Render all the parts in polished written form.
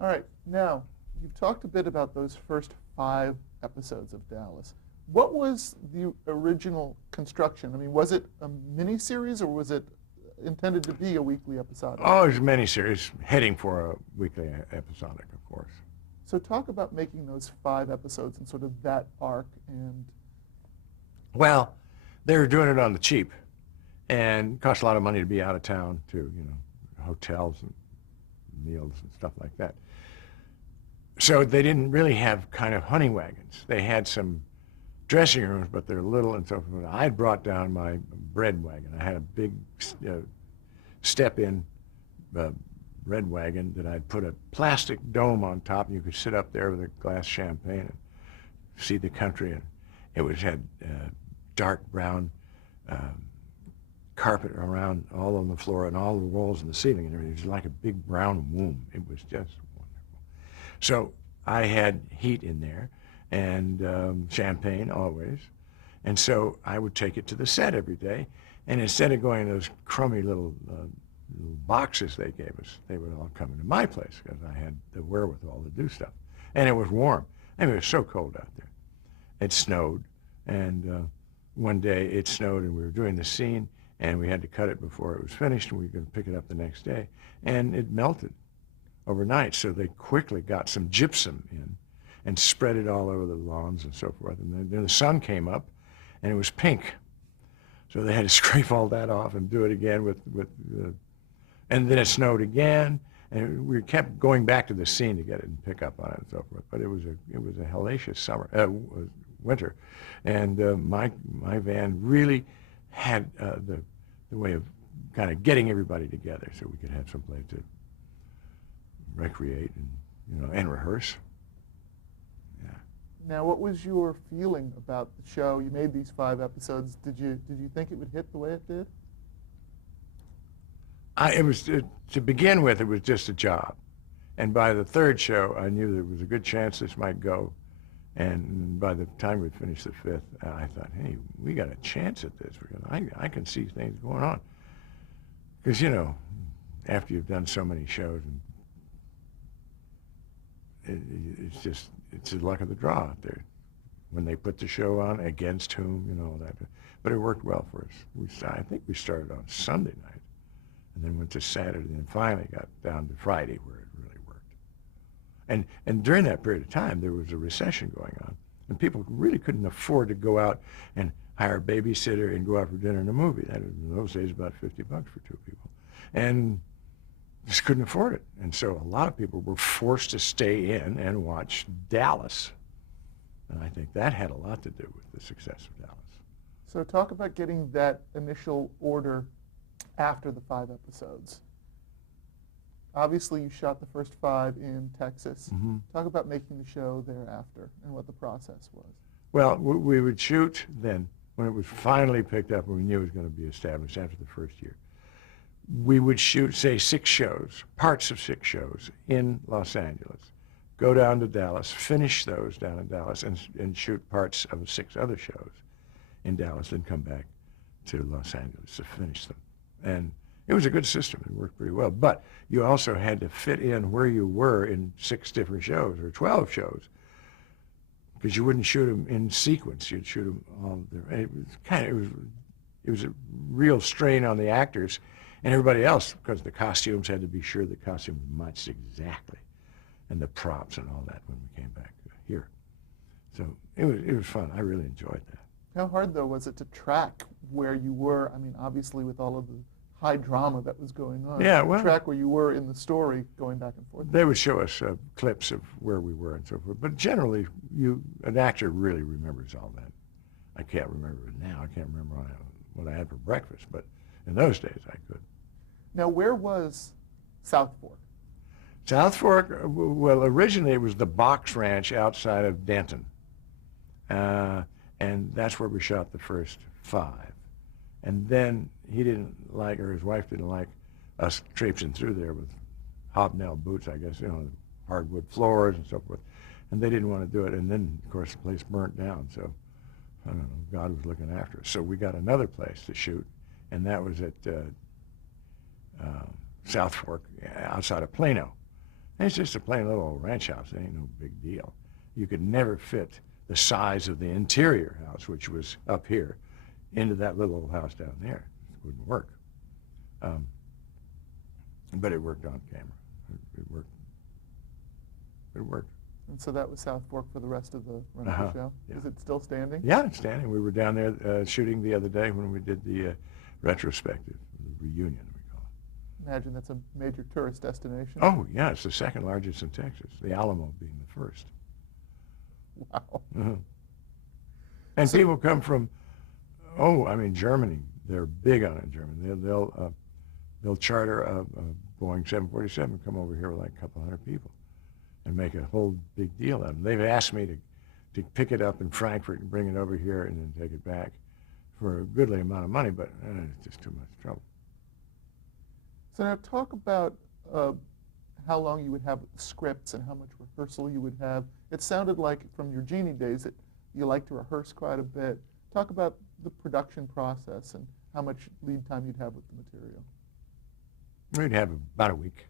All right, now, you've talked a bit about those first 5 episodes of Dallas. What was the original construction? I mean, was it a miniseries or was it intended to be a weekly episodic? Oh, it was a miniseries, heading for a weekly episodic, of course. So talk about making those 5 episodes and sort of that arc and... Well, they were doing it on the cheap, and it cost a lot of money to be out of town, too, hotels and meals and stuff like that. So they didn't really have kind of honey wagons. They had some dressing rooms, but they're little and so forth. I brought down my bread wagon. I had a big step-in bread wagon that I'd put a plastic dome on top, and you could sit up there with a glass of champagne and see the country. And it had dark brown carpet around all on the floor and all the walls and the ceiling and everything. It was like a big brown womb. It was just wonderful. So I had heat in there and champagne always. And so I would take it to the set every day. And instead of going to those crummy little boxes they gave us, they would all come into my place because I had the wherewithal to do stuff. And it was warm. I mean, it was so cold out there. It snowed. And one day it snowed and we were doing the scene and we had to cut it before it was finished and we were going to pick it up the next day. And it melted overnight. So they quickly got some gypsum in and spread it all over the lawns and so forth. And then the sun came up and it was pink. So they had to scrape all that off and do it again and then it snowed again, and we kept going back to the scene to get it and pick up on it and so forth. But it was a hellacious winter, and my van really had the way of kind of getting everybody together so we could have some place to recreate and rehearse. Yeah. Now, what was your feeling about the show? You made these 5 episodes. Did you think it would hit the way it did? It was to begin with, it was just a job, and by the 3rd show, I knew there was a good chance this might go. And by the time we finished the 5th, I thought, hey, we got a chance at this. I can see things going on, because after you've done so many shows, and it's the luck of the draw out there. When they put the show on, against whom, all that. But it worked well for us. I think we started on Sunday night, and then went to Saturday, and finally got down to Friday where it really worked. And during that period of time, there was a recession going on, and people really couldn't afford to go out and hire a babysitter and go out for dinner and a movie. That was, in those days, about $50 for 2 people. And just couldn't afford it. And so a lot of people were forced to stay in and watch Dallas. And I think that had a lot to do with the success of Dallas. So talk about getting that initial order after the 5 episodes. Obviously, you shot the first 5 in Texas. Mm-hmm. Talk about making the show thereafter and what the process was. Well, we would shoot then, when it was finally picked up and we knew it was going to be established after the first year. We would shoot, say, 6 shows, parts of 6 shows in Los Angeles, go down to Dallas, finish those down in Dallas, and shoot parts of 6 other shows in Dallas, then come back to Los Angeles to finish them. And it was a good system. It worked pretty well. But you also had to fit in where you were in 6 different shows or 12 shows, because you wouldn't shoot them in sequence. You'd shoot them all. It was a real strain on the actors and everybody else, because the costumes had to be sure the costumes matched exactly, and the props and all that when we came back here. So it was fun. I really enjoyed that. How hard, though, was it to track where you were? I mean, obviously, with all of the high drama that was going on. Yeah, well, track where you were in the story going back and forth. They would show us clips of where we were and so forth. But generally, an actor really remembers all that. I can't remember it now. I can't remember what I had for breakfast, but in those days I could. Now, where was South Fork? South Fork, well, originally it was the Box Ranch outside of Denton. And that's where we shot the first 5. And then he didn't like, or his wife didn't like, us traipsing through there with hobnail boots, I guess, hardwood floors and so forth. And they didn't want to do it. And then, of course, the place burnt down. So, I don't know, God was looking after us. So we got another place to shoot, and that was at South Fork, outside of Plano. And it's just a plain little old ranch house. It ain't no big deal. You could never fit the size of the interior house, which was up here, into that little old house down there. It wouldn't work. But it worked on camera. It worked. It worked. And so that was South Fork for the rest of the run of the show? Yeah. Is it still standing? Yeah, it's standing. We were down there shooting the other day when we did the retrospective, the reunion, we call it. Imagine that's a major tourist destination. Oh, yeah, it's the second largest in Texas, the Alamo being the first. Wow. Uh-huh. And people come from, Germany. They're big on it in Germany. They'll charter a Boeing 747 and come over here with like a couple hundred people and make a whole big deal out of it. They've asked me to pick it up in Frankfurt and bring it over here and then take it back for a goodly amount of money, but it's just too much trouble. So now talk about how long you would have scripts and how much rehearsal you would have. It sounded like from your Genie days that you like to rehearse quite a bit. Talk about the production process and how much lead time you'd have with the material. We'd have about a week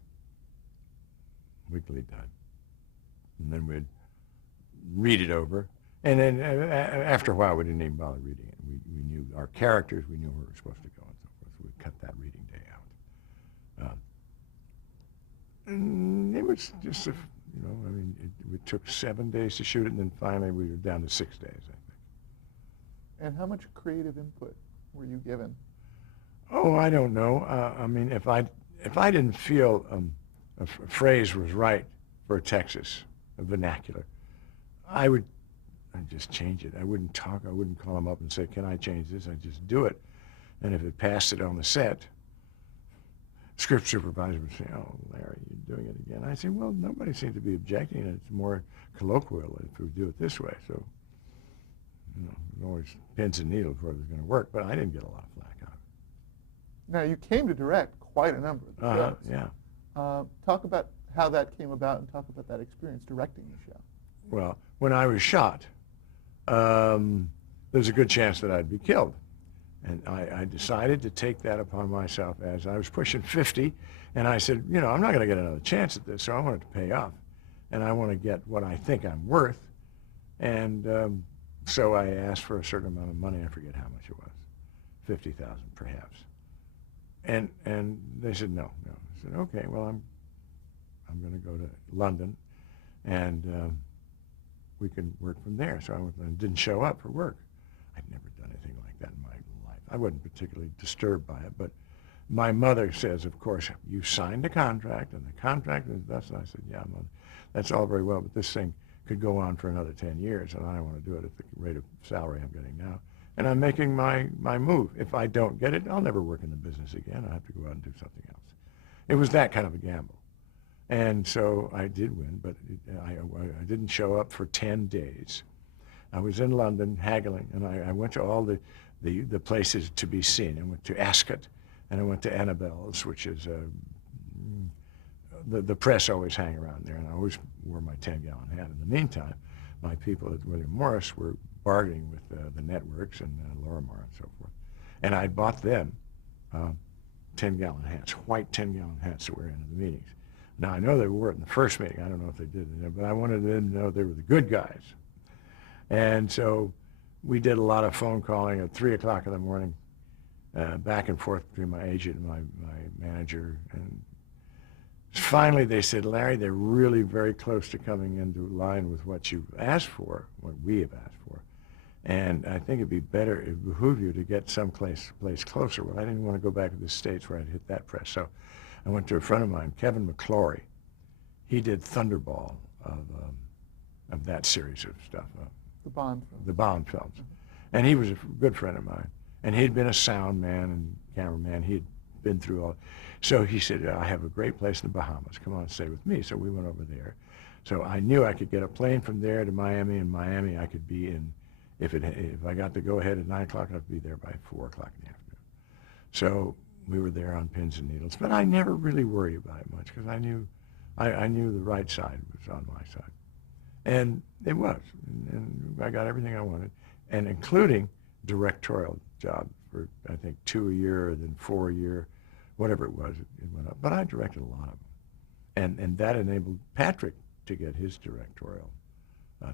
lead time. And then we'd read it over. And then after a while, we didn't even bother reading it. We knew our characters, we knew where we were supposed to go and so forth. So we cut that reading day out. And it was just, it took 7 days to shoot it, and then finally we were down to 6 days, I think. And how much creative input were you given? Oh, I don't know. If I didn't feel a phrase was right for Texas, a vernacular, I'd just change it. I wouldn't talk. I wouldn't call them up and say, "Can I change this?" I'd just do it. And if it passed it on the set, script supervisor would say, "Oh, Larry, you're doing it again." I say, "Well, nobody seems to be objecting. It's more colloquial if we do it this way." So, there's always pins and needles where it was going to work, but I didn't get a lot of flack out of it. Now, you came to direct quite a number of the shows. Yeah. Talk about how that came about and talk about that experience directing the show. Well, when I was shot, there's a good chance that I'd be killed. And I decided to take that upon myself as I was pushing 50, and I said, I'm not going to get another chance at this, so I want it to pay off. And I want to get what I think I'm worth. And so I asked for a certain amount of money. I forget how much it was, 50,000 perhaps. And they said, no. I said, okay, well, I'm going to go to London, and we can work from there. So I went and didn't show up for work. I'd never done anything like that in my life. I wasn't particularly disturbed by it, but my mother says, of course, you signed a contract, and the contract is thus. And I said, yeah, Mother, that's all very well, but this thing could go on for another 10 years, and I don't want to do it at the rate of salary I'm getting now. And I'm making my move. If I don't get it, I'll never work in the business again. I'll have to go out and do something else. It was that kind of a gamble. And so I did win, but I didn't show up for 10 days. I was in London haggling, and I went to all the places to be seen. I went to Ascot, and I went to Annabelle's, which is the press always hang around there, and I always wore my 10-gallon hat. In the meantime, my people at William Morris were bargaining with the networks and Lorimar and so forth. And I bought them 10-gallon hats, white 10-gallon hats to wear into the meetings. Now, I know they wore it in the first meeting. I don't know if they did it, but I wanted them to know they were the good guys. And so we did a lot of phone calling at 3 o'clock in the morning, back and forth between my agent and my manager. And finally they said, Larry, they're really very close to coming into line with what you've asked for, what we have asked for. And I think it'd be better, it'd behoove you to get someplace closer. Well, I didn't want to go back to the States where I'd hit that press. So I went to a friend of mine, Kevin McClory. He did Thunderball of that series of stuff. The Bond films. The Bond films. And he was a good friend of mine. And he'd been a sound man and cameraman. He'd been through all. So he said, I have a great place in the Bahamas. Come on and stay with me. So we went over there. So I knew I could get a plane from there to Miami, and Miami I could be in, if I got to go ahead at 9 o'clock, I'd be there by 4 o'clock in the afternoon. So we were there on pins and needles. But I never really worried about it much because I knew the right side was on my side. And it was. And I got everything I wanted, and including directorial jobs for, I think, 2 a year, then 4 a year, whatever it was, it went up. But I directed a lot of them. And that enabled Patrick to get his directorial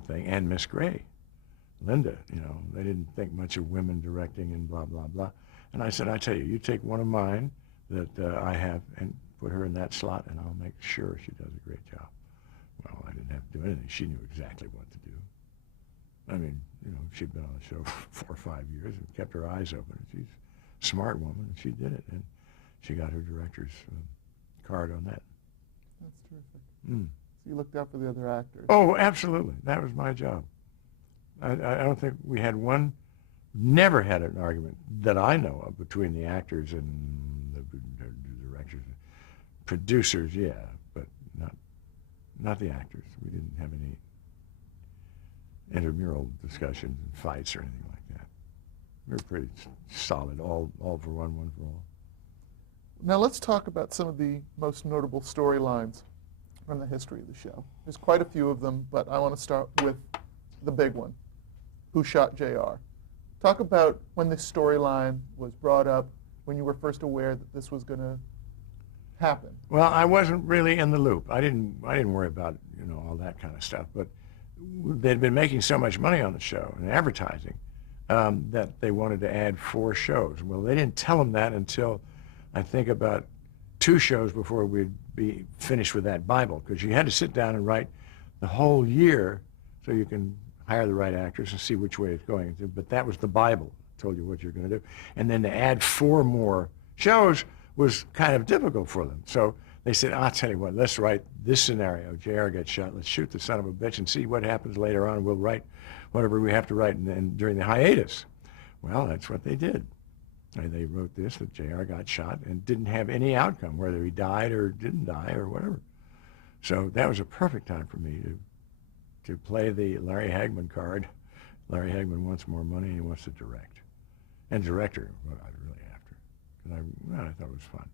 thing, and Miss Gray, Linda. They didn't think much of women directing and blah, blah, blah. And I said, I tell you, you take one of mine that I have and put her in that slot, and I'll make sure she does a great job. Well, I didn't have to do anything. She knew exactly what to do. I mean, she'd been on the show for 4 or 5 years and kept her eyes open. She's a smart woman, and she did it. And she got her director's card on that. That's terrific. Mm. So you looked out for the other actors. Oh, absolutely. That was my job. I don't think we had never had an argument that I know of between the actors and the directors. Producers, yeah, but not the actors. We didn't have any intramural discussions and fights or anything like that. We were pretty solid, all for one for all. Now let's talk about some of the most notable storylines from the history of the show. There's quite a few of them, but I want to start with the big one, Who Shot JR? Talk about when this storyline was brought up, when you were first aware that this was going to happen. Well, I wasn't really in the loop. I didn't worry about all that kind of stuff. But they'd been making so much money on the show and advertising that they wanted to add 4 shows. Well, they didn't tell them that until I think about 2 shows before we'd be finished with that Bible, because you had to sit down and write the whole year so you can hire the right actors and see which way it's going. But that was the Bible. It told you what you're going to do. And then to add 4 more shows was kind of difficult for them. So they said, I'll tell you what, let's write this scenario. JR gets shot. Let's shoot the son of a bitch and see what happens later on. We'll write whatever we have to write during the hiatus. Well, that's what they did. They wrote this, that JR got shot and didn't have any outcome, whether he died or didn't die or whatever. So that was a perfect time for me to play the Larry Hagman card. Larry Hagman wants more money and he wants to direct. And director, what I really after. Because I thought it was fun.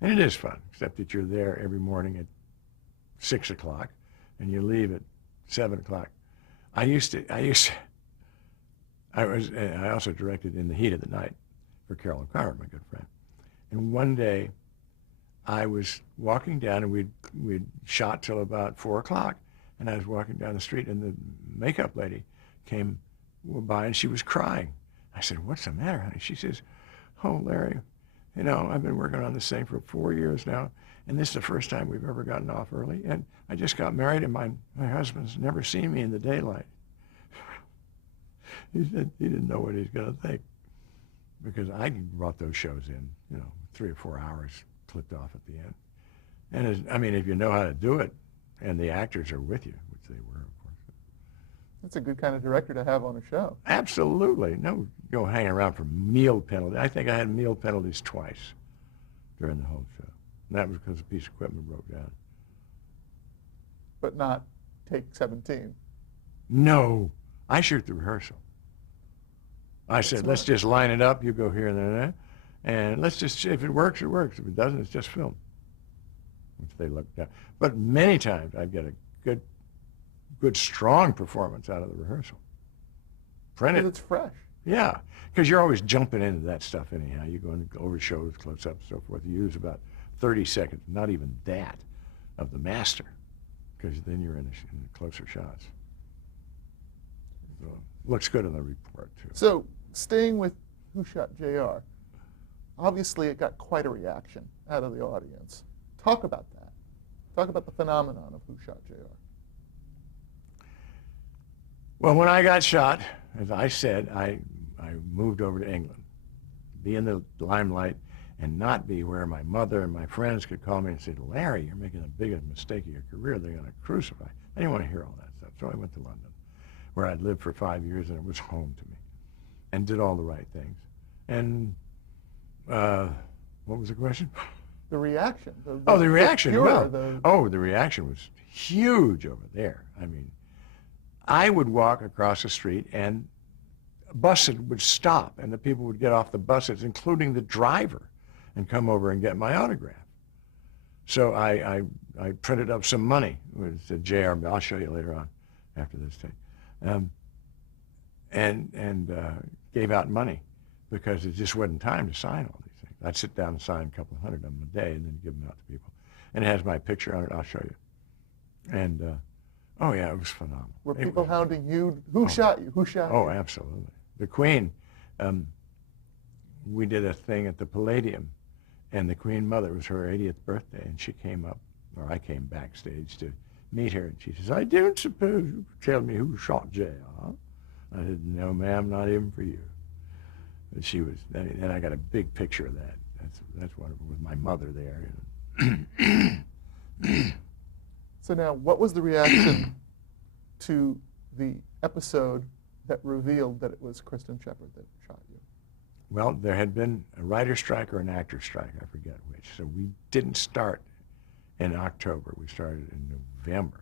And it is fun, except that you're there every morning at 6 o'clock and you leave at 7 o'clock. I also directed In the Heat of the Night for Carol O'Connor, my good friend. And one day I was walking down, and we'd shot till about 4 o'clock, and I was walking down the street, and the makeup lady came by, and she was crying. I said, "What's the matter, honey?" She says, "Oh, Larry, I've been working on this thing for 4 years now, and this is the first time we've ever gotten off early, and I just got married, and my husband's never seen me in the daylight." He said he didn't know what he's going to think, because I brought those shows in, 3 or 4 hours clipped off at the end. And if you know how to do it, and the actors are with you, which they were, of course. That's a good kind of director to have on a show. Absolutely. No go hanging around for meal penalties. I think I had meal penalties twice during the whole show. And that was because a piece of equipment broke down. But not take 17. No. I shoot the rehearsal. I said, let's just line it up. You go here and there. And let's just, if it works, it works. If it doesn't, it's just film. Which they looked at. But many times I'd get a good, strong performance out of the rehearsal. Print it. It's fresh. Yeah, because you're always jumping into that stuff anyhow. You go over shows, close up, and so forth. You use about 30 seconds, not even that, of the master, because then you're in the closer shots. So, looks good in the report, too. So, staying with Who Shot JR, obviously it got quite a reaction out of the audience. Talk about that. Talk about the phenomenon of Who Shot JR. Well, when I got shot, as I said, I moved over to England, be in the limelight and not be where my mother and my friends could call me and say, "Larry, you're making the biggest mistake of your career. They're going to crucify." I didn't want to hear all that stuff, so I went to London, where I'd lived for 5 years, and it was home to me, and did all the right things. And what was the question? The reaction. The reaction. The the reaction was huge over there. I mean, I would walk across the street, and buses would stop, and the people would get off the buses, including the driver, and come over and get my autograph. So I printed up some money. It was a JR. I'll show you later on after this tape. And gave out money, because it just wasn't time to sign all these things. I'd sit down and sign a couple of hundred of them a day and then give them out to people. and it has my picture on it. I'll show you. And oh yeah, it was phenomenal. Were people hounding you? Who shot you? Who shot you? Oh, absolutely. The Queen. We did a thing at the Palladium, and the Queen Mother, it was her 80th birthday, and she came up, or I came backstage to meet her, and she says, "I don't suppose you could tell me who shot J.R.?" I said, "No, ma'am, not even for you." And she was, and I got a big picture of that. That's wonderful, with my mother there. So now, what was the reaction to the episode that revealed that it was Kristen Shepard that shot you? Well, there had been a writer's strike or an actor's strike, I forget which. So we didn't start in October. We started in November.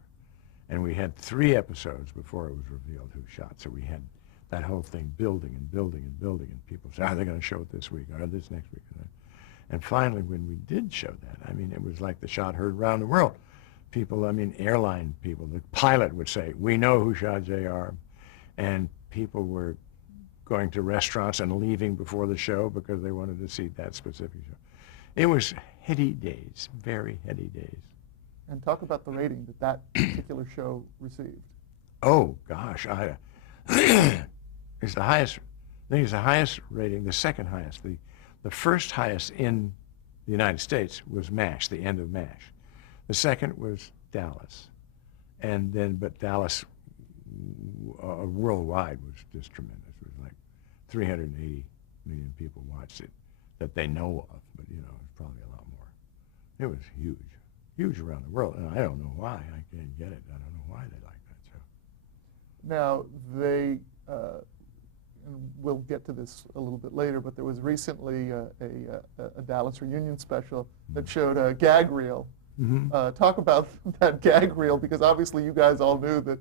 And we had 3 episodes before it was revealed who shot. So we had that whole thing building and building and building. And people said, "Are they going to show it this week? Or this next week?" And finally, when we did show that, I mean, it was like the shot heard around the world. People, I mean, airline people, the pilot would say, "We know who shot J.R." And people were going to restaurants and leaving before the show because they wanted to see that specific show. It was heady days, very heady days. And talk about the rating that that particular show received. Oh gosh, it's the highest. I think it's the highest rating, the second highest. The first highest in the United States was MASH, the end of MASH. The second was Dallas, and then but Dallas worldwide was just tremendous. It was like 380 million people watched it that they know of, but you know, it's probably a lot more. It was huge around the world, and I don't know why. I can't get it. I don't know why they like that show. Now, they, and we'll get to this a little bit later, but there was recently a Dallas reunion special that showed a gag reel. Mm-hmm. Talk about that gag reel, because obviously you guys all knew that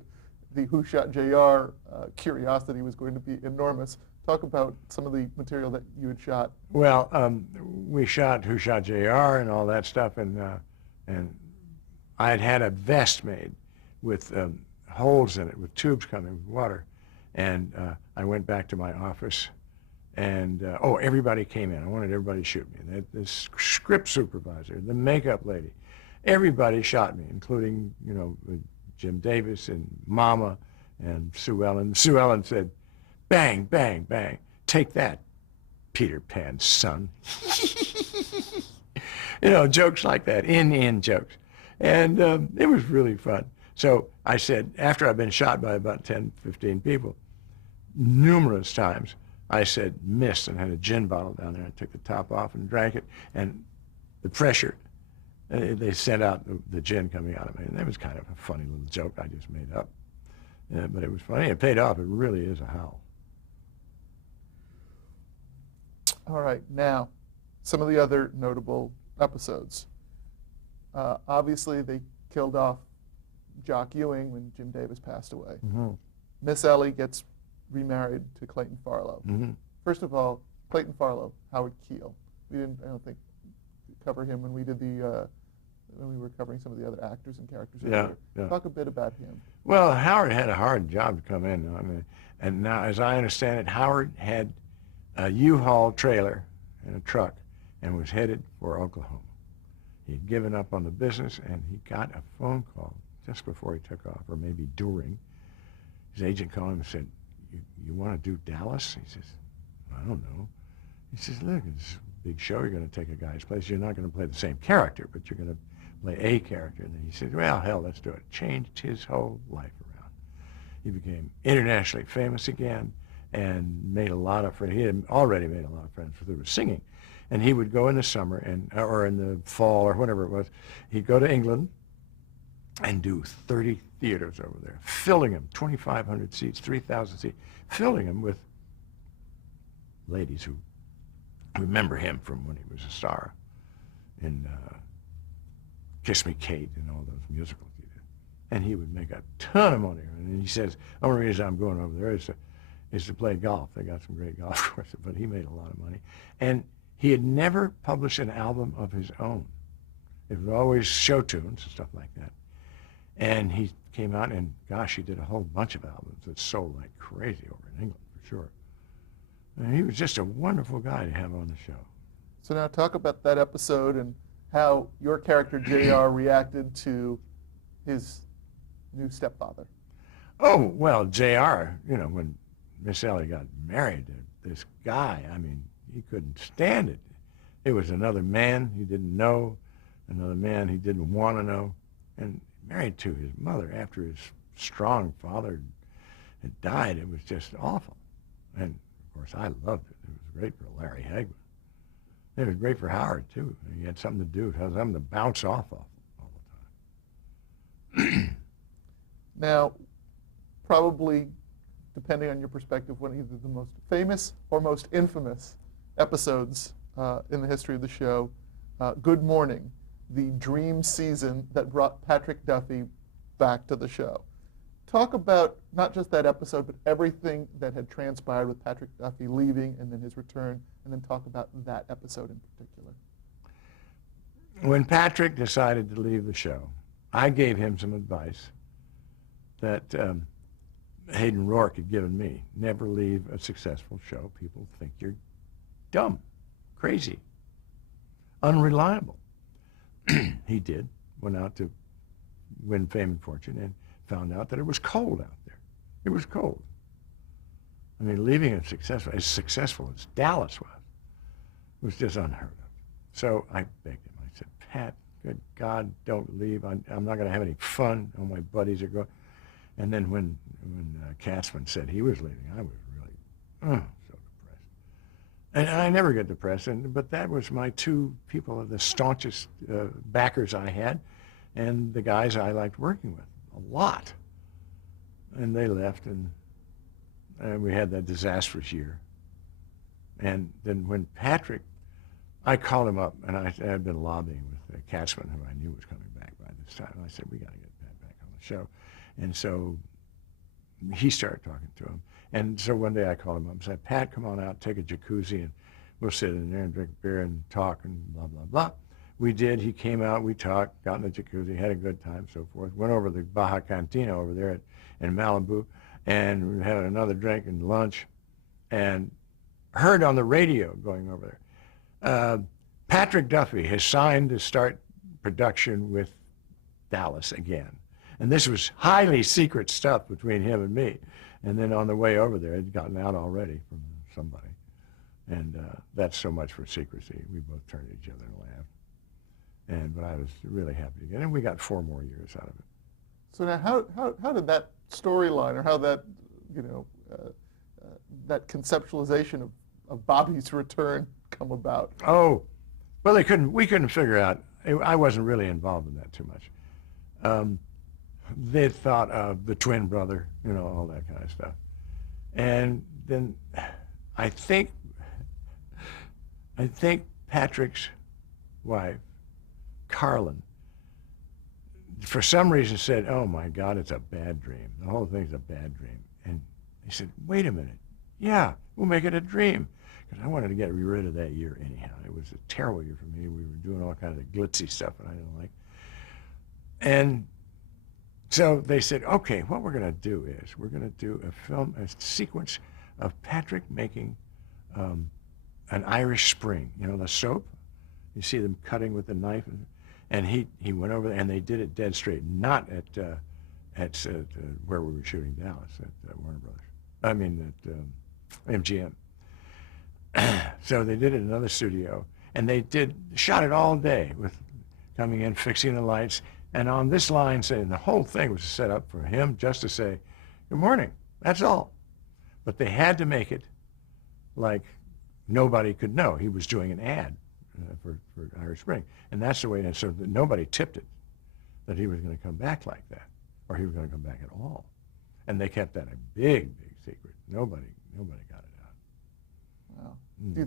the Who Shot JR curiosity was going to be enormous. Talk about some of the material that you had shot. Well, we shot Who Shot JR and all that stuff, and I had a vest made with holes in it, with tubes coming with water, and I went back to my office, and everybody came in. I wanted everybody to shoot me. The script supervisor, the makeup lady, everybody shot me, including, you know, Jim Davis and Mama and Sue Ellen. Sue Ellen said, "Bang, bang, bang. Take that, Peter Pan's son." You know, jokes like that, in jokes. And it was really fun. So I said, after I'd been shot by about 10, 15 people, numerous times, I said, missed, and had a gin bottle down there. I took the top off and drank it, and the pressure, they sent out the gin coming out of me. And that was kind of a funny little joke I just made up. But it was funny. It paid off. It really is a howl. All right, now, some of the other notable episodes. Obviously, they killed off Jock Ewing when Jim Davis passed away. Mm-hmm. Miss Ellie gets remarried to Clayton Farlow. Mm-hmm. First of all, Clayton Farlow, Howard Keel. We didn't, I don't think, cover him when we did when we were covering some of the other actors and characters. Yeah. Talk a bit about him. Well, Howard had a hard job to come in. I mean, and now, as I understand it, Howard had a U-Haul trailer and a truck and was headed for Oklahoma. He'd given up on the business, and he got a phone call just before he took off, or maybe during. His agent called him and said, you want to do Dallas? He says, I don't know. He says, look, it's a big show. You're going to take a guy's place. You're not going to play the same character, but you're going to play a character. And then he said, well, hell, let's do it. Changed his whole life around. He became internationally famous again and made a lot of friends. He had already made a lot of friends through singing. And he would go in the summer or in the fall or whenever it was, he'd go to England and do 30 theaters over there, filling them, 2,500 seats, 3,000 seats, filling them with ladies who remember him from when he was a star in Kiss Me Kate and all those musicals he did. And he would make a ton of money. And he says, the only reason I'm going over there is to play golf. They got some great golf courses, but he made a lot of money. And he had never published an album of his own. It was always show tunes and stuff like that. And he came out and, gosh, he did a whole bunch of albums that sold like crazy over in England, for sure. And he was just a wonderful guy to have on the show. So now talk about that episode and how your character JR reacted to his new stepfather. Oh, well, JR, when Miss Ellie got married to this guy, I mean, he couldn't stand it. It was another man he didn't know, another man he didn't want to know, and married to his mother after his strong father had died. It was just awful. And, of course, I loved it. It was great for Larry Hagman. It was great for Howard, too. He had something to do, had something to bounce off of all the time. Now, probably, depending on your perspective, one of either the most famous or most infamous episodes in the history of the show, Good Morning, the dream season that brought Patrick Duffy back to the show. Talk about not just that episode, but everything that had transpired with Patrick Duffy leaving and then his return, and then talk about that episode in particular. When Patrick decided to leave the show, I gave him some advice that Hayden Rourke had given me. Never leave a successful show. People think you're dumb, crazy, unreliable. He did, went out to win fame and fortune, and found out that it was cold out there. It was cold. I mean, leaving as successful as Dallas was just unheard of. So I begged him. I said, Pat, good God, don't leave. I'm not going to have any fun. All my buddies are going. And then when Katzman said he was leaving, I was really so depressed. And I never get depressed, but that was my two people, the staunchest backers I had, and the guys I liked working with a lot. And they left, and we had that disastrous year. And then when Patrick, I called him up, and I had been lobbying with Katzman, who I knew was coming back by this time. And I said, we got to get Pat back on the show. And so he started talking to him. And so one day I called him up and said, Pat, come on out, take a jacuzzi, and we'll sit in there and drink beer and talk and blah, blah, blah. We did. He came out, we talked, got in the jacuzzi, had a good time, so forth. Went over to the Baja Cantina over there in Malibu, and we had another drink and lunch, and heard on the radio going over there, Patrick Duffy has signed to start production with Dallas again. And this was highly secret stuff between him and me. And then on the way over there, it had gotten out already from somebody. And that's so much for secrecy. We both turned at each other and laughed. But I was really happy again. And we got 4 more years out of it. So now how did that storyline, or how that, that conceptualization of Bobby's return come about? Oh, well, we couldn't figure out. I wasn't really involved in that too much. They thought of the twin brother, all that kind of stuff. And then I think Patrick's wife, Carlin, for some reason said, oh my God, it's a bad dream. The whole thing's a bad dream. And he said, wait a minute. Yeah, we'll make it a dream. Because I wanted to get rid of that year anyhow. It was a terrible year for me. We were doing all kinds of glitzy stuff that I didn't like. And so they said, okay, what we're going to do is we're going to do a sequence of Patrick making an Irish Spring, the soap. You see them cutting with a knife. And he went over there, and they did it dead straight, not at where we were shooting Dallas, at Warner Brothers. I mean, at MGM. So they did it in another studio, and they shot it all day with coming in, fixing the lights, and on this line saying the whole thing was set up for him just to say, good morning, that's all. But they had to make it like nobody could know he was doing an ad for Irish Spring. And that's the way, and so that nobody tipped it that he was going to come back like that, or he was going to come back at all. And they kept that a big, big secret. Nobody got it out. Wow.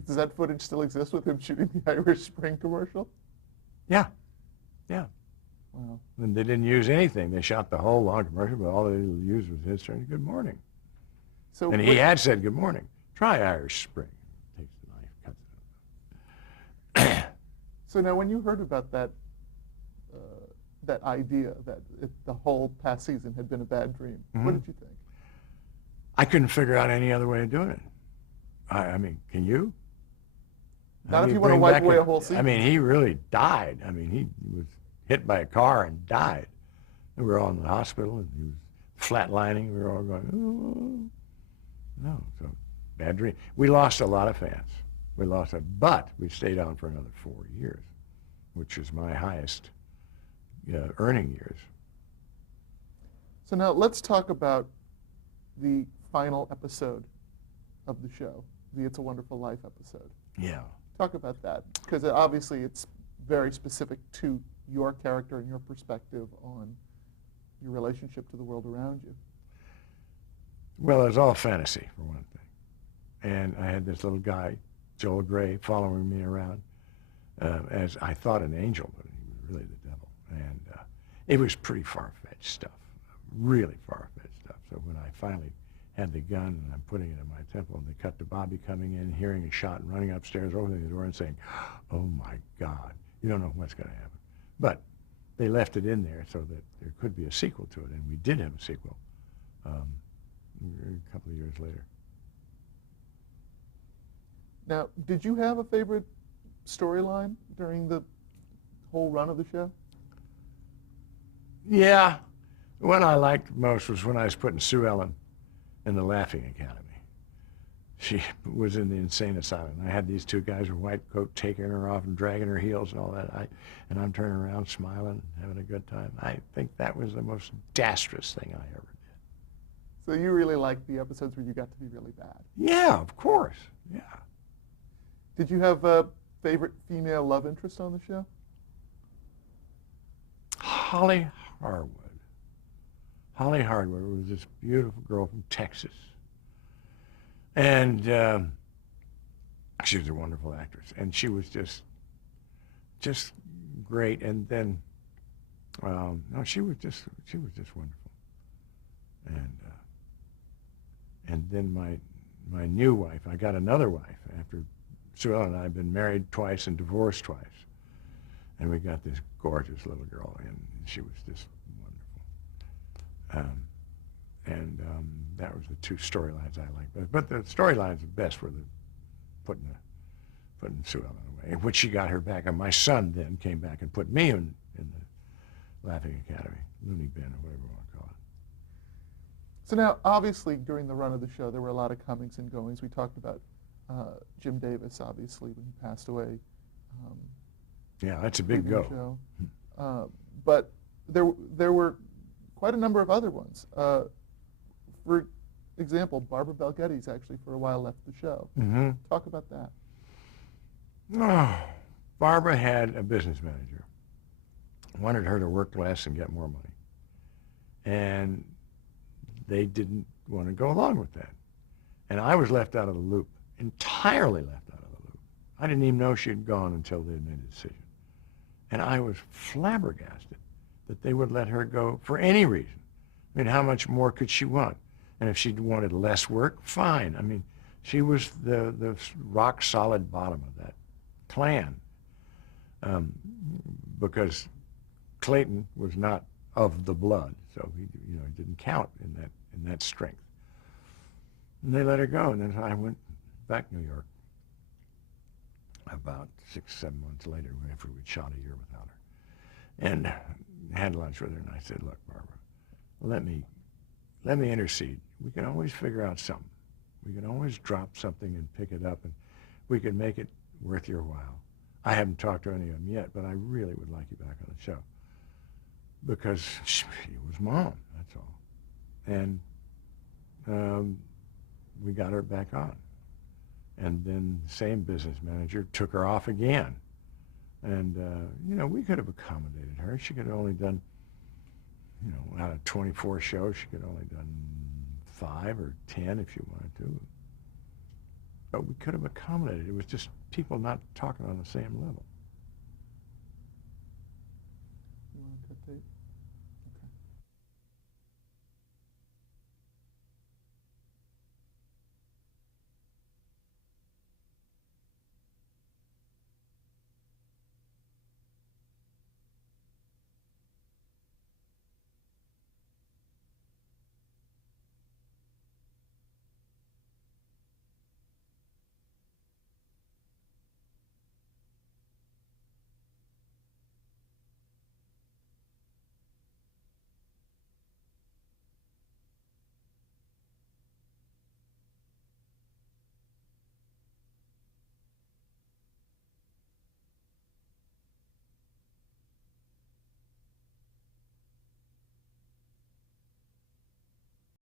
Does that footage still exist with him shooting the Irish Spring commercial? Yeah. Wow. And they didn't use anything. They shot the whole long commercial, but all they used was his saying, good morning. So and he had said, good morning. Try Irish Spring. Takes the knife, cuts it up. So now when you heard about that that idea that the whole past season had been a bad dream, what did you think? I couldn't figure out any other way of doing it. I mean, can you? Not do if you you want to bring wipe back away a whole season. I mean, he really died. I mean, he was hit by a car and died. We were all in the hospital, and he was flatlining. We were all going, oh. No, so bad dream. We lost a lot of fans. But we stayed on for another 4 years, which is my highest earning years. So now let's talk about the final episode of the show, the It's a Wonderful Life episode. Yeah. Talk about that, because obviously it's very specific to your character and your perspective on your relationship to the world around you. Well, it was all fantasy, for one thing. And I had this little guy, Joel Gray, following me around as I thought an angel, but he was really the devil. And it was pretty far-fetched stuff, really far-fetched stuff. So when I finally had the gun and I'm putting it in my temple, and they cut to Bobby coming in, hearing a shot, and running upstairs, opening the door and saying, oh my God, you don't know what's going to happen. But they left it in there so that there could be a sequel to it, and we did have a sequel a couple of years later. Now, did you have a favorite storyline during the whole run of the show? Yeah. The one I liked most was when I was putting Sue Ellen in the Laughing Academy. She was in the insane asylum. I had these two guys with white coat taking her off and dragging her heels and all that. And I'm turning around smiling, having a good time. I think that was the most dastardous thing I ever did. So you really liked the episodes where you got to be really bad? Yeah, of course. Yeah. Did you have a favorite female love interest on the show? Holly Harwood. Holly Harwood was this beautiful girl from Texas. And she was a wonderful actress. And she was just great. And then, no, she was just wonderful. And then my new wife, I got another wife after Sue Ellen and I had been married twice and divorced twice. And we got this gorgeous little girl, and she was just wonderful. That was the two storylines I liked. But the storylines the best were the putting Sue Ellen away, which she got her back. And my son then came back and put me in the Laughing Academy, Looney Bin, or whatever you want to call it. So now, obviously, during the run of the show, there were a lot of comings and goings. We talked about Jim Davis, obviously, when he passed away. Yeah, that's a big go. Show. But there were quite a number of other ones. For example, Barbara Bel Geddes actually for a while left the show. Mm-hmm. Talk about that. Oh, Barbara had a business manager. Wanted her to work less and get more money. And they didn't want to go along with that. And I was left out of the loop, entirely left out of the loop. I didn't even know she had gone until they made a decision. And I was flabbergasted that they would let her go for any reason. I mean, how much more could she want? And if she wanted less work, fine. I mean, she was the rock solid bottom of that clan. Because Clayton was not of the blood, so he didn't count in that strength. And they let her go, and then I went back to New York about 6-7 months later, after we'd shot a year without her, and had lunch with her. And I said, "Look, Barbara, let me intercede. We can always figure out something. We can always drop something and pick it up, and we can make it worth your while. I haven't talked to any of them yet, but I really would like you back on the show." Because she was Mom, that's all. And we got her back on. And then the same business manager took her off again. And, we could have accommodated her. She could have only done, out of 24 shows, she could have only done 5 or 10 if she wanted to. But we could have accommodated. It was just people not talking on the same level. You want to cut tape?